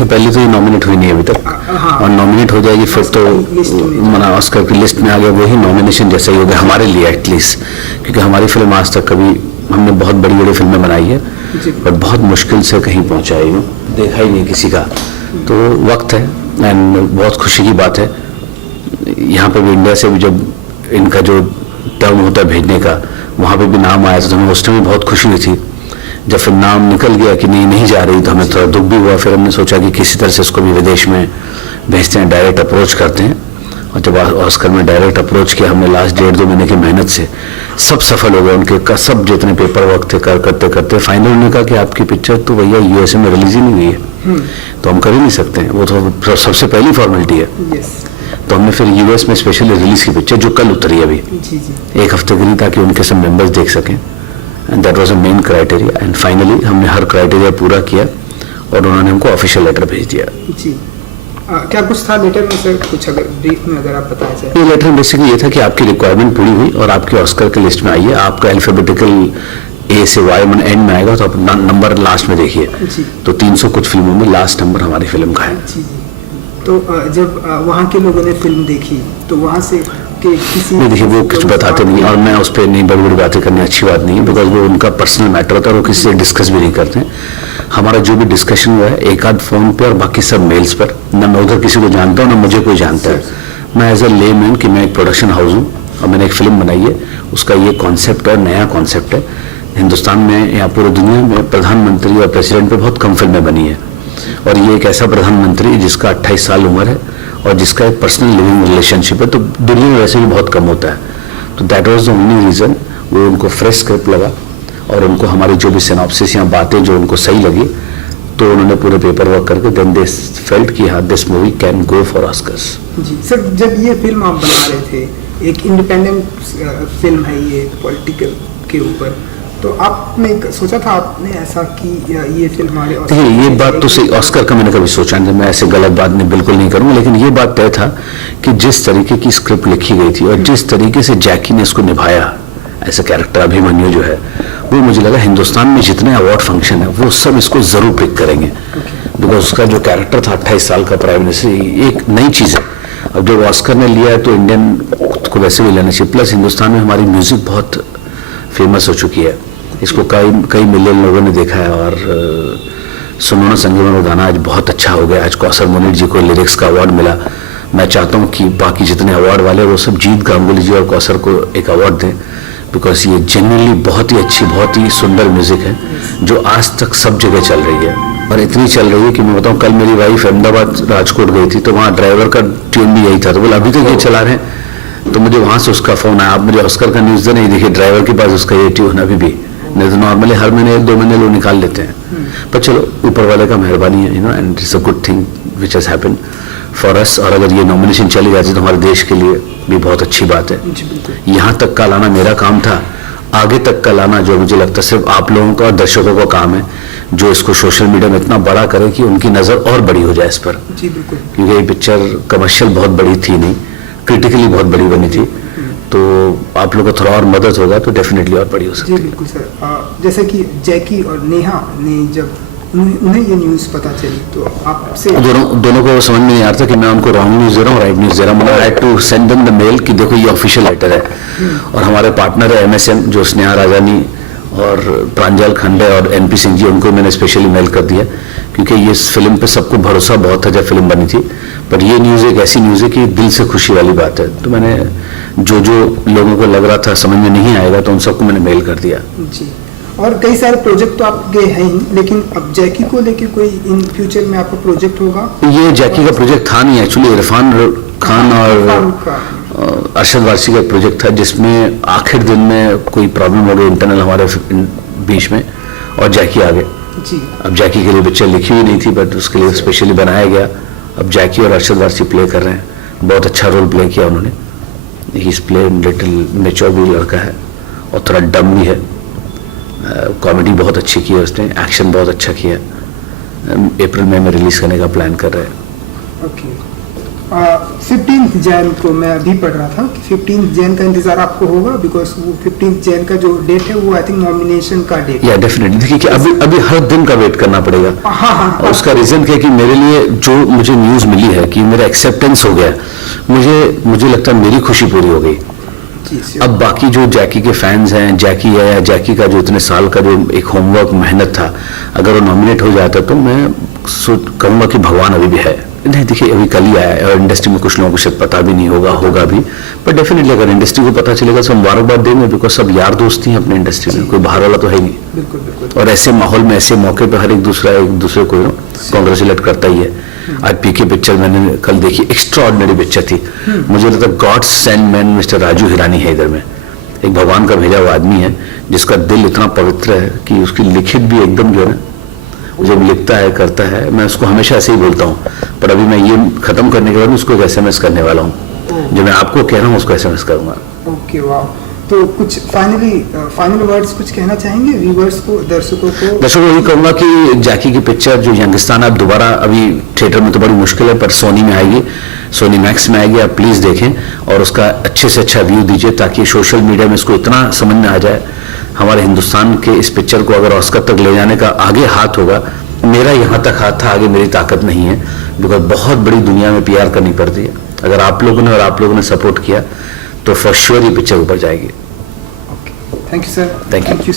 देखिए पहले तो ये नॉमिनेट हुई नहीं अभी तक, और नॉमिनेट हो जाएगी फिर तो मना ऑस्कर की लिस्ट में आ गया, वही नॉमिनेशन जैसा ही हो गया हमारे लिए एटलीस्ट, क्योंकि हमारी फिल्म आज तक कभी हमने बहुत बड़ी बड़ी फिल्में बनाई है पर बहुत मुश्किल से कहीं पहुंचा है, देखा ही नहीं किसी का, तो वक्त है एंड बहुत खुशी की बात है। यहाँ पे भी इंडिया से भी जब इनका जो टर्म होता है भेजने का, वहाँ पे भी नाम आया तो हमें उस टाइम बहुत खुशी हुई थी। जब फिर नाम निकल गया कि नहीं जा रही तो हमें थोड़ा दुख भी हुआ, फिर हमने सोचा कि किसी तरह से इसको भी विदेश में भेजते हैं, डायरेक्ट अप्रोच करते हैं, और जब ऑस्कर में डायरेक्ट अप्रोच किया हमने लास्ट 1.5-2 महीने की मेहनत से सब सफल हो गया उनके का, सब जितने पेपर वर्क थे करते करते फाइनल उन्होंने कहा कि आपकी पिक्चर तो भैया यूएसए में रिलीज ही नहीं हुई है, तो हम कर ही नहीं सकते हैं, वो तो सबसे पहली फॉर्मेलिटी है। तो हमने फिर यूएस में स्पेशली रिलीज की पिक्चर जो कल उतरी अभी एक हफ्ते के लिए, ताकि उनके सब मेंबर्स देख सकें, and that was a main criteria, and finally हमने हर क्राइटेरिया पूरा किया और उन्होंने हमको ऑफिशियल लेटर भेज दिया। जी क्या कुछ था लेटर में सर, कुछ अगर ब्रीफ में अगर आप बताएं सर। ये लेटर बेसिकली ये था कि आपकी रिक्वायरमेंट पूरी हुई और आपकी ऑस्कर की लिस्ट में आई है, आपका अल्फाबेटिकल ए से वाई में एंड में आएगा, तो आप नंबर लास्ट में देखिए, तो 300 कुछ फिल्मों में लास्ट नंबर हमारी फिल्म का है। जी। तो जब वहाँ के लोगों ने फिल्म देखी तो वहाँ से किसी नहीं, देखिए वो कुछ बताते नहीं, और मैं उस पर नहीं बड़ी बड़ी बातें करनी अच्छी बात नहीं है, बिकॉज वो उनका पर्सनल मैटर होता है, वो किसी से डिस्कस भी नहीं करते हैं। हमारा जो भी डिस्कशन हुआ है एक आध फोन पे और बाकी सब मेल्स पर, न मैं उधर किसी को जानता हूँ ना मुझे कोई जानता है। मैं एज अ लेमैन कि मैं एक प्रोडक्शन हाउस हूँ और मैंने एक फिल्म बनाई है, उसका ये कॉन्सेप्ट है, नया कॉन्सेप्ट है। हिंदुस्तान में या पूरी दुनिया में प्रधानमंत्री और प्रेसिडेंट पे बहुत कम फिल्में बनी है, और ये एक ऐसा प्रधानमंत्री जिसका 28 साल उम्र है और जिसका एक पर्सनल लिविंग रिलेशनशिप है, तो दुनिया में वैसे भी बहुत कम होता है। तो that was the only reason, वो उनको फ्रेश स्क्रिप्ट लगा और उनको हमारी जो भी सिनॉप्सिस या बातें जो उनको सही लगी, तो उन्होंने पूरे पेपर वर्क करके देन दे फेल्ट कि हाँ this movie can go for Oscars. जी सर, जब ये फिल्म आप बना रहे थे, एक इंडिपेंडेंट फिल्म है ये पॉलिटिकल के ऊपर, तो आपने सोचा था आपने ऐसा कि ये फिल्म हमारे ये बात तो सही, ऑस्कर का मैंने कभी सोचा नहीं, मैं ऐसे गलत बात नहीं बिल्कुल नहीं करूंगा, लेकिन ये बात तय था कि जिस तरीके की स्क्रिप्ट लिखी गई थी और जिस तरीके से जैकी ने इसको निभाया ऐसे कैरेक्टर अभिमन्यु जो है, वो मुझे लगा हिंदुस्तान में जितने अवार्ड फंक्शन है वो सब इसको जरूर पिक करेंगे, बिकॉज उसका जो कैरेक्टर था 28 साल का प्राइम मिनिस्टर, एक नई चीज़ है। अब जब ऑस्कर ने लिया है तो इंडियन को वैसे भी लेना चाहिए, प्लस हिंदुस्तान में हमारी म्यूजिक बहुत फेमस हो चुकी है, इसको कई मिलियन लोगों ने देखा है, और सुनो ना संगीत में गाना आज बहुत अच्छा हो गया। आज कौसर मुनीर जी को लिरिक्स का अवार्ड मिला, मैं चाहता हूँ कि बाकी जितने अवार्ड वाले वो सब जीत गांगुली जी और कौसर को एक अवार्ड दें, बिकॉज ये जेन्युइनली बहुत ही अच्छी बहुत ही सुंदर म्यूजिक है जो आज तक सब जगह चल रही है, और इतनी चल रही है कि मैं बताऊँ, कल मेरी वाइफ अहमदाबाद राजकोट गई थी तो वहाँ ड्राइवर का ट्यून भी यही था, तो बोले अभी तक ये चला रहे हैं, तो मुझे वहाँ से उसका फ़ोन आया, आप मुझे ऑस्कर का न्यूज़ दें, नहीं देखिए ड्राइवर के पास उसका ये ट्यून अभी भी, नहीं तो नॉर्मली हर महीने 1-2 महीने लोग निकाल लेते हैं, पर चलो ऊपर वाले का मेहरबानी है, and it's a good thing which has happened for us, और अगर ये नॉमिनेशन चली जाती तो हमारे देश के लिए भी बहुत अच्छी बात है। यहाँ तक का लाना मेरा काम था, आगे तक का लाना जो मुझे लगता है सिर्फ आप लोगों का और दर्शकों का काम है, जो इसको सोशल मीडिया में इतना बड़ा करे कि उनकी नज़र और बड़ी हो जाए इस पर, क्योंकि ये पिक्चर कमर्शियल बहुत बड़ी थी नहीं, क्रिटिकली बहुत बड़ी बनी थी, तो आप लोगों को थोड़ा और मदद होगा तो डेफिनेटली और बड़ी हो सकती है। जी बिल्कुल सर, जैसे कि जैकी और नेहा ने जब उन्हें ये न्यूज़ पता चली तो आपसे दोनों को समझ में नहीं आ रहा था कि मैं उनको रॉन्ग न्यूज़ दे रहा हूँ राइट न्यूज़ दे रहा हूँ, I had to send them the mail कि देखो ये ऑफिशियल लेटर है, और हमारे पार्टनर है MSN जो स्नेहा राजानी और प्रांजल खंडे और NP सिंह जी, उनको मैंने स्पेशली मेल कर दिया, क्योंकि ये इस फिल्म पे सबको भरोसा बहुत था जब फिल्म बनी थी, पर ये न्यूज़ एक ऐसी न्यूज़ है कि दिल से खुशी वाली बात है, तो मैंने जो लोगों को लग रहा था समझ में नहीं आएगा तो उन सबको मैंने मेल कर दिया। जी, और कई सारे प्रोजेक्ट तो आपके हैं ही, लेकिन अब जैकी को लेके कोई इन फ्यूचर में आपका प्रोजेक्ट होगा? ये जैकी का प्रोजेक्ट था नहीं, एक्चुअली इरफान खान और अरशद वारसी का प्रोजेक्ट था, जिसमें आखिर दिन में कोई प्रॉब्लम हो गई इंटरनल हमारे बीच में और जैकी आ गए। जी, अब जैकी के लिए पिक्चर लिखी हुई नहीं थी बट उसके लिए स्पेशली बनाया गया। अब जैकी और अरशद वारसी प्ले कर रहे हैं, बहुत अच्छा रोल प्ले किया उन्होंने, he is play little mature भी लड़का है और थोड़ा डम भी है, कॉमेडी बहुत अच्छी की है उसने, एक्शन बहुत अच्छा किया। अप्रैल में रिलीज करने का प्लान कर रहे हैं। ओके, 15 जैन को मैं अभी पढ़ रहा था कि 15 जैन का इंतजार आपको होगा, बिकॉज वो 15 जैन का जो डेट है वो आई थिंक नॉमिनेशन का डेट या डेफिनेटली देखिए कि अभी अभी हर दिन का वेट करना पड़ेगा। हाँ हाँ और उसका रीजन क्या है कि मेरे लिए जो मुझे न्यूज मिली है कि मेरा एक्सेप्टेंस हो गया, मुझे लगता है मेरी खुशी पूरी हो गई। अब बाकी जो जैकी के फैंस हैं, जैकी है या जैकी का जो इतने साल का जो एक होमवर्क मेहनत था, अगर वो नॉमिनेट हो जाता तो मैं कहूँगा कि भगवान अभी भी है। नहीं देखिए अभी कल ही आया है और इंडस्ट्री में कुछ लोगों को शायद पता भी नहीं होगा भी, पर डेफिनेटली अगर इंडस्ट्री को पता चलेगा तो हम मुबारकबाद देंगे, बिकॉज सब यार दोस्त ही हैं अपने इंडस्ट्री में, कोई बाहर वाला तो है ही नहीं। बिल्कुल बिल्कुल। और ऐसे माहौल में ऐसे मौके पे हर एक दूसरे को कॉन्ग्रेचुलेट करता ही है। आज पीके पिक्चर मैंने कल देखी, एक्स्ट्राऑर्डिनरी पिक्चर थी। मुझे लगता है God send man mister Raju Hirani है इधर में, एक भगवान का भेजा हुआ आदमी है जिसका दिल इतना पवित्र है कि उसकी लिखित भी एकदम जो है जब लिखता है करता है, मैं उसको हमेशा ऐसे ही बोलता हूँ। पर अभी मैं ये खत्म करने के बाद उसको एक SMS करने वाला हूँ, जो मैं आपको कह रहा हूँ उसको SMS करूंगा। ओके वाह। तो कुछ फाइनल वर्ड्स कुछ कहना चाहेंगे व्यूअर्स को, दर्शकों को? यही कहूंगा कि जैकी की पिक्चर जो यंगिस्तान आप दोबारा अभी थिएटर में तो बड़ी मुश्किल है, पर सोनी में आएगी, सोनी मैक्स में आएगी, आप प्लीज देखें और उसका अच्छे से अच्छा व्यू दीजिए ताकि सोशल मीडिया में इसको इतना समझ में आ जाए। हमारे हिंदुस्तान के इस पिक्चर को अगर ऑस्कर तक ले जाने का आगे हाथ होगा, मेरा यहाँ तक हाथ था, आगे मेरी ताकत नहीं है, बिकॉज बहुत बड़ी दुनिया में PR करनी पड़ती है। अगर आप लोगों ने सपोर्ट किया तो फॉर श्योर ये पिक्चर ऊपर जाएगी। Thank you sir. Thank you.